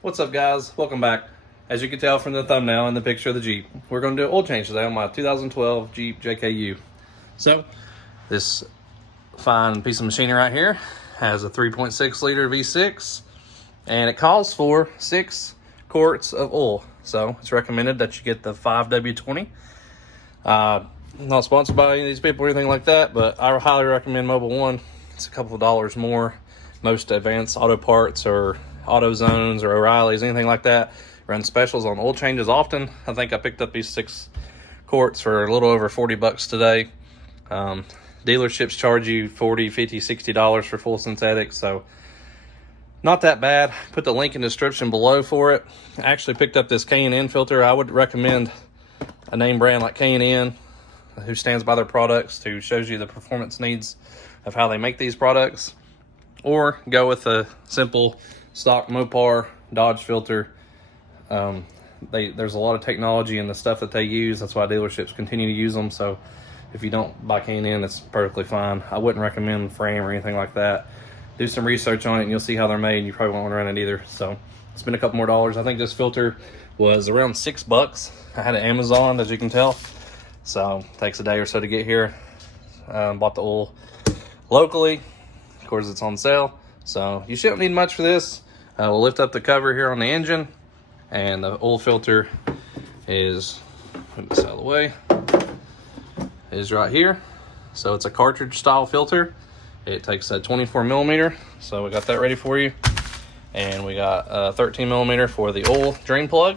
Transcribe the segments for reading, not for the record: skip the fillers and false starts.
What's up, guys? Welcome back. As you can tell from the thumbnail and the picture of the Jeep, we're going to do an oil change today on my 2012 Jeep JKU. So this fine piece of machinery right here has a 3.6 liter V6 and it calls for 6 quarts of oil. So it's recommended that you get the 5W20. Not sponsored by any of these people or anything like that, but I highly recommend Mobil 1. It's a couple of dollars more. Most advanced auto parts or AutoZones or O'Reilly's, anything like that, run specials on oil changes often. I think I picked up these 6 quarts for a little over 40 bucks today. Dealerships charge you 40, 50, 60 dollars for full synthetic, so not that bad. Put the link in the description below for it. I actually picked up this K&N filter. I would recommend a name brand like K&N, who stands by their products, who shows you the performance needs of how they make these products, or go with a simple stock Mopar Dodge filter. There's a lot of technology in the stuff that they use. That's why dealerships continue to use them. So if you don't buy K&N, it's perfectly fine. I wouldn't recommend frame or anything like that. Do some research on it and you'll see how they're made. You probably won't want to run it either. So spend a couple more dollars. I think this filter was around 6 bucks. I had it Amazon, as you can tell. So it takes a day or so to get here. Bought the oil locally. Of course, it's on sale. So you shouldn't need much for this. We'll lift up the cover here on the engine, and the oil filter is, move this out of the way, is right here. So it's a cartridge style filter. It takes a 24 millimeter. So we got that ready for you. And we got a 13 millimeter for the oil drain plug.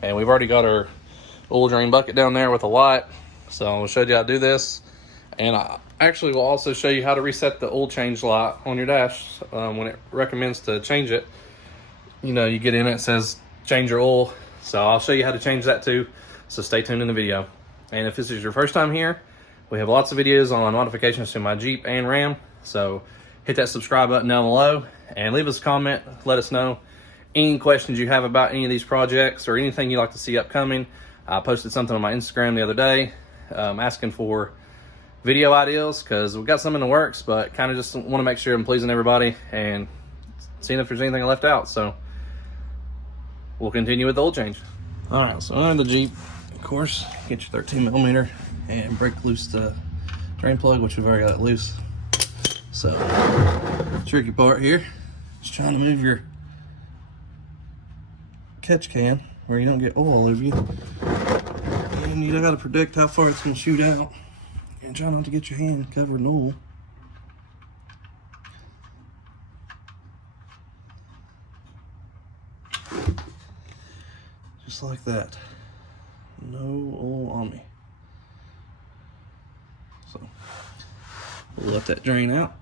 And we've already got our oil drain bucket down there with a light. So I'll show you how to do this. And I actually will also show you how to reset the oil change light on your dash when it recommends to change it. You know, you get in it, it says change your oil. So I'll show you how to change that too. So stay tuned in the video. And if this is your first time here, we have lots of videos on modifications to my Jeep and Ram. So hit that subscribe button down below and leave us a comment. Let us know any questions you have about any of these projects or anything you'd like to see upcoming. I posted something on my Instagram the other day asking for video ideas, because we've got some in the works, but kind of just want to make sure I'm pleasing everybody and seeing if there's anything I left out. So we'll continue with the oil change. All right, so under the Jeep, of course, get your 13 millimeter and break loose the drain plug, which we've already got it loose. So tricky part here is trying to move your catch can where you don't get oil all over you, and you got to predict how far it's going to shoot out. And try not to get your hand covered in oil. Just like that. No oil on me. So we'll let that drain out.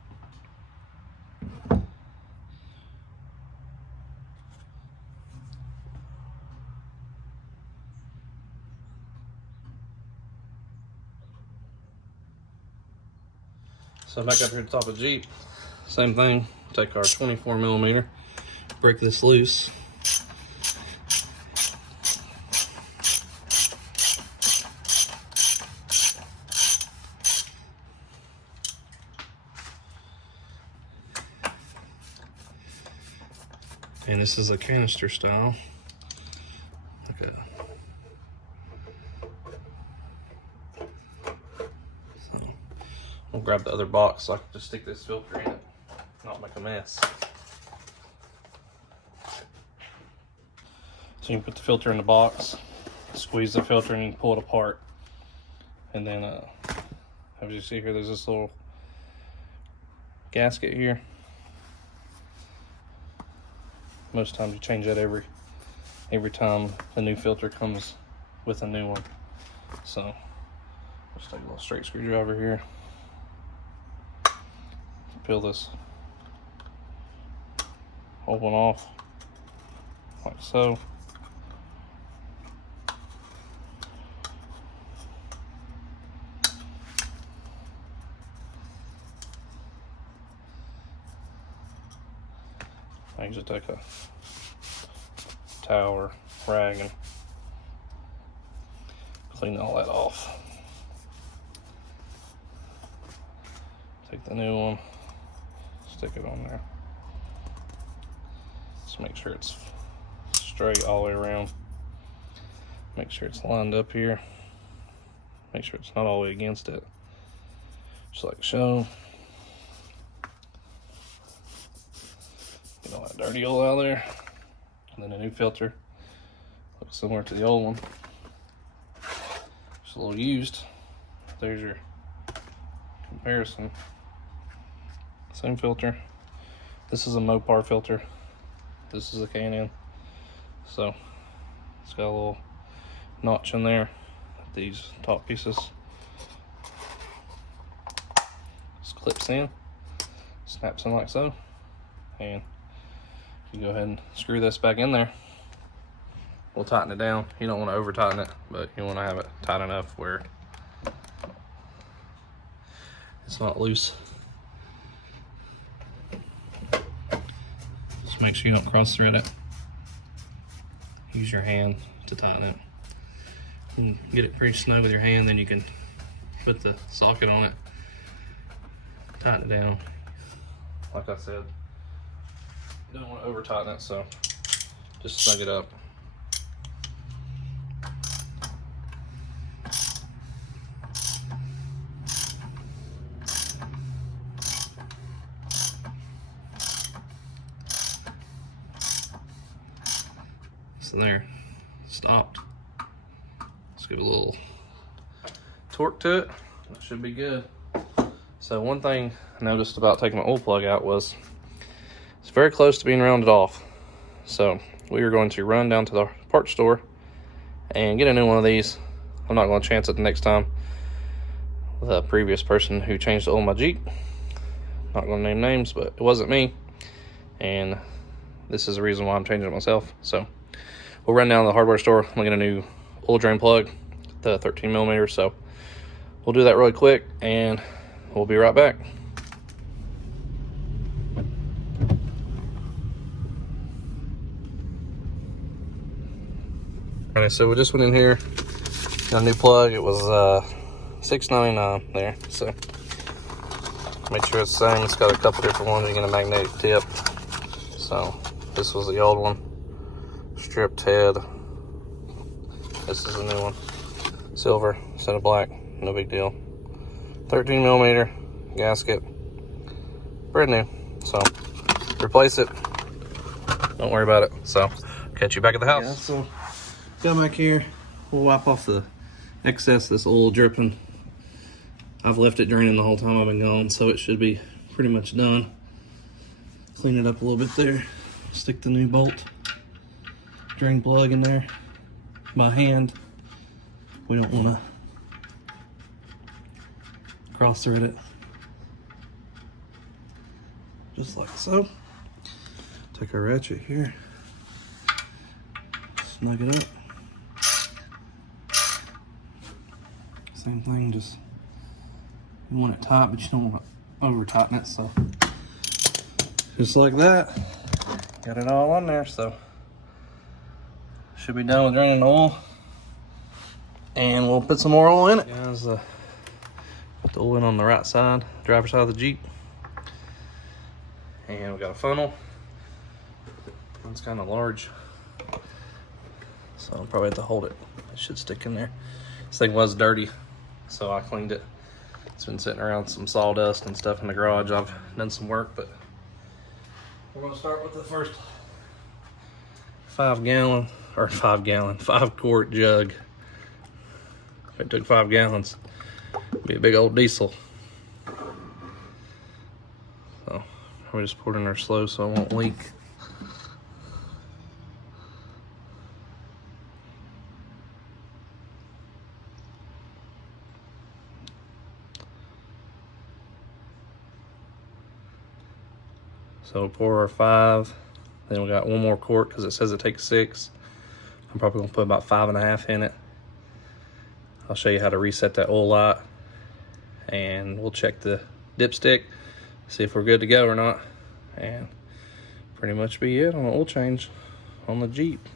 So back up here at the top of the Jeep, same thing. Take our 24 millimeter, break this loose. And this is a canister style. Okay. I'll grab the other box so I can just stick this filter in it, not make a mess. So you can put the filter in the box, squeeze the filter, and you can pull it apart. And then, as you see here, there's this little gasket here. Most times you change that every time the new filter comes with a new one. So just take a little straight screwdriver here. Peel this whole one off, like so. I can just take a towel or rag and clean all that off. Take the new one, stick it on there. Just make sure it's straight all the way around. Make sure it's lined up here. Make sure it's not all the way against it. Just like so. Get all that dirty oil out of there. And then a new filter. Looks similar to the old one. Just a little used. There's your comparison. Same filter. This is a Mopar filter. This is a K&N. So it's got a little notch in there. These top pieces. Just clips in, snaps in like so, and you go ahead and screw this back in there. We'll tighten it down. You don't want to over tighten it, but you want to have it tight enough where it's not loose. Just make sure you don't cross thread it. Use your hand to tighten it. You can get it pretty snug with your hand, then you can put the socket on it, tighten it down. Like I said, you don't want to over tighten it, so just snug it up. So there, stopped. Let's give it a little torque to it. That should be good. So one thing I noticed about taking my oil plug out was it's very close to being rounded off. So we are going to run down to the parts store and get a new one of these. I'm not going to chance it the next time. The previous person who changed the oil in my Jeep, not going to name names, but it wasn't me. And this is the reason why I'm changing it myself. So we'll run down to the hardware store. I'm gonna get a new oil drain plug, the 13 millimeter. So we'll do that really quick and we'll be right back. All right, so we just went in here, got a new plug. It was $6.99 there. So make sure it's the same. It's got a couple different ones. You get a magnetic tip. So this was the old one. Stripped head. This is a new one. Silver instead of black. No big deal. 13 millimeter gasket. Brand new. So replace it. Don't worry about it. So catch you back at the house. Yeah, so got back here. We'll wipe off the excess, this oil dripping. I've left it draining the whole time I've been gone, so it should be pretty much done. Clean it up a little bit there. Stick the new bolt drain plug in there by hand. We don't want to cross thread it. Just like so. Take our ratchet here, snug it up. Same thing, just you want it tight, but you don't want to over tighten it. So just like that, got it all on there. So should be done with draining the oil, and we'll put some more oil in it. Guys, put the oil in on the right side, driver's side of the Jeep, and we got a funnel. It's kind of large, so I'll probably have to hold it. It should stick in there. This thing was dirty, so I cleaned it. It's been sitting around some sawdust and stuff in the garage. I've done some work, but we're gonna start with the first 5 quart jug. If it took 5 gallons, it'd be a big old diesel. So we just pour it in there slow so it won't leak. So pour our 5, then we got 1 more quart because it says it takes 6. I'm probably gonna put about 5.5 in it. I'll show you how to reset that oil light, and we'll check the dipstick, see if we're good to go or not, and pretty much be it on an oil change on the Jeep.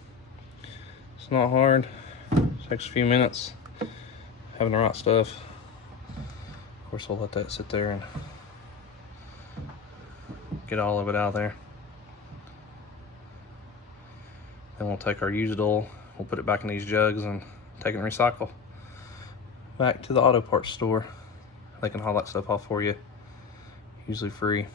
It's not hard, it takes a few minutes, having the right stuff. Of course, we'll let that sit there and get all of it out there. Then we'll take our used oil, we'll put it back in these jugs and take it and recycle back to the auto parts store. They can haul that stuff off for you, usually free.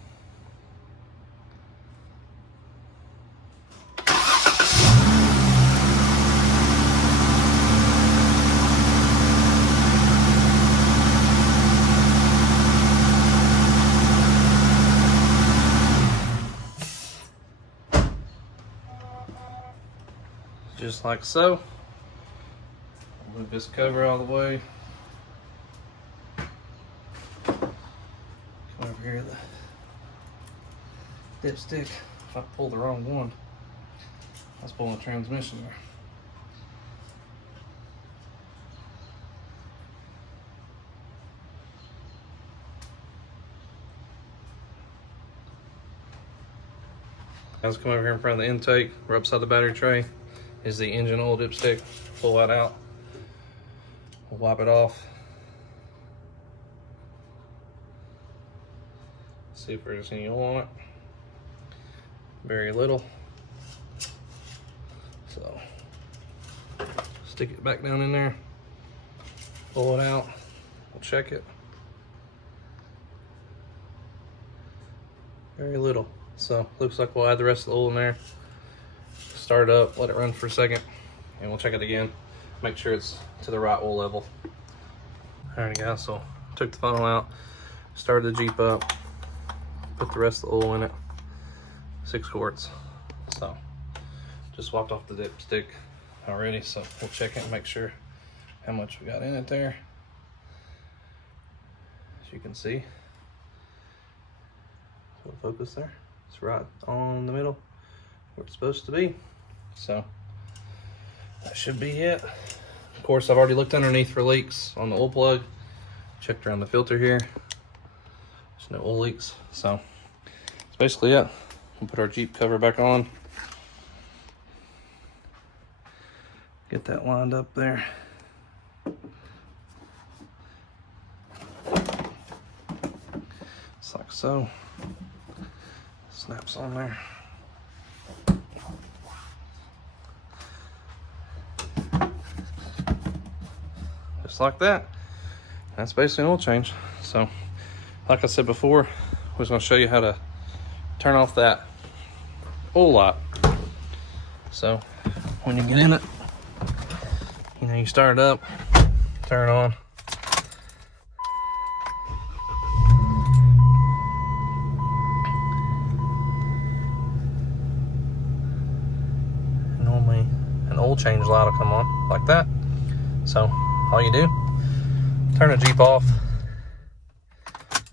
Just like so. Move this cover all the way. Come over here to the dipstick. If I pull the wrong one, I was pulling the transmission there. Guys, come over here in front of the intake. We're upside the battery tray. Is the engine oil dipstick. Pull that out. We'll wipe it off. See if there's any oil on it. Very little. So stick it back down in there. Pull it out. We'll check it. Very little. So looks like we'll add the rest of the oil in there. Start it up, let it run for a second, and we'll check it again. Make sure it's to the right oil level. Alright guys, so took the funnel out, started the Jeep up, put the rest of the oil in it, 6 quarts. So just swapped off the dipstick already, so we'll check it and make sure how much we got in it there. As you can see, so focus there, it's right on the middle where it's supposed to be. So that should be it. Of course, I've already looked underneath for leaks on the oil plug. Checked around the filter here. There's no oil leaks. So that's basically it. We'll put our Jeep cover back on. Get that lined up there. Just like so. Snaps on there. Like that. That's basically an oil change. So like I said before, I was going to show you how to turn off that oil light. So when you get in it, you know, you start it up, turn it on, normally an oil change light will come on like that. So all you do, turn the Jeep off,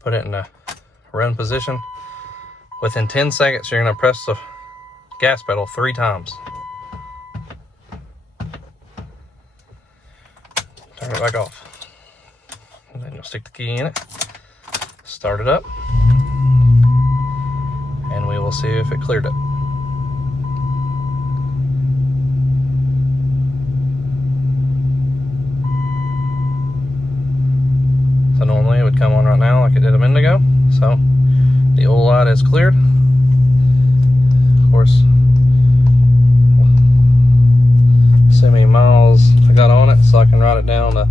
put it in a run position. Within 10 seconds, you're gonna press the gas pedal 3 times. Turn it back off. And then you'll stick the key in it, start it up, and we will see if it cleared it. So normally it would come on right now like it did a minute ago. So the oil light is cleared. Of course, see how many miles I got on it, so I can write it down to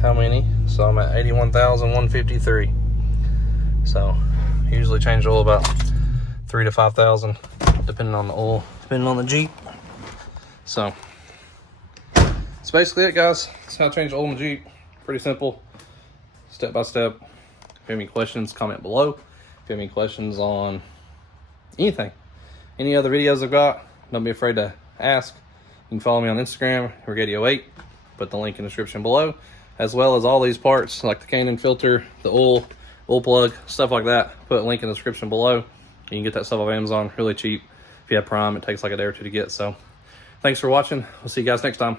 how many. So I'm at 81,153. So usually change the oil about 3,000 to 5,000 depending on the oil, depending on the Jeep. So that's basically it, guys. That's how I change the oil in the Jeep. Pretty simple, step by step. If you have any questions, comment below. If you have any questions on anything, any other videos I've got, don't be afraid to ask. You can follow me on Instagram, Wrangler8. Put the link in the description below, as well as all these parts like the Canon filter, the oil plug, stuff like that. Put a link in the description below. You can get that stuff off Amazon really cheap. If you have Prime, it takes like a day or 2 to get. So thanks for watching. We'll see you guys next time.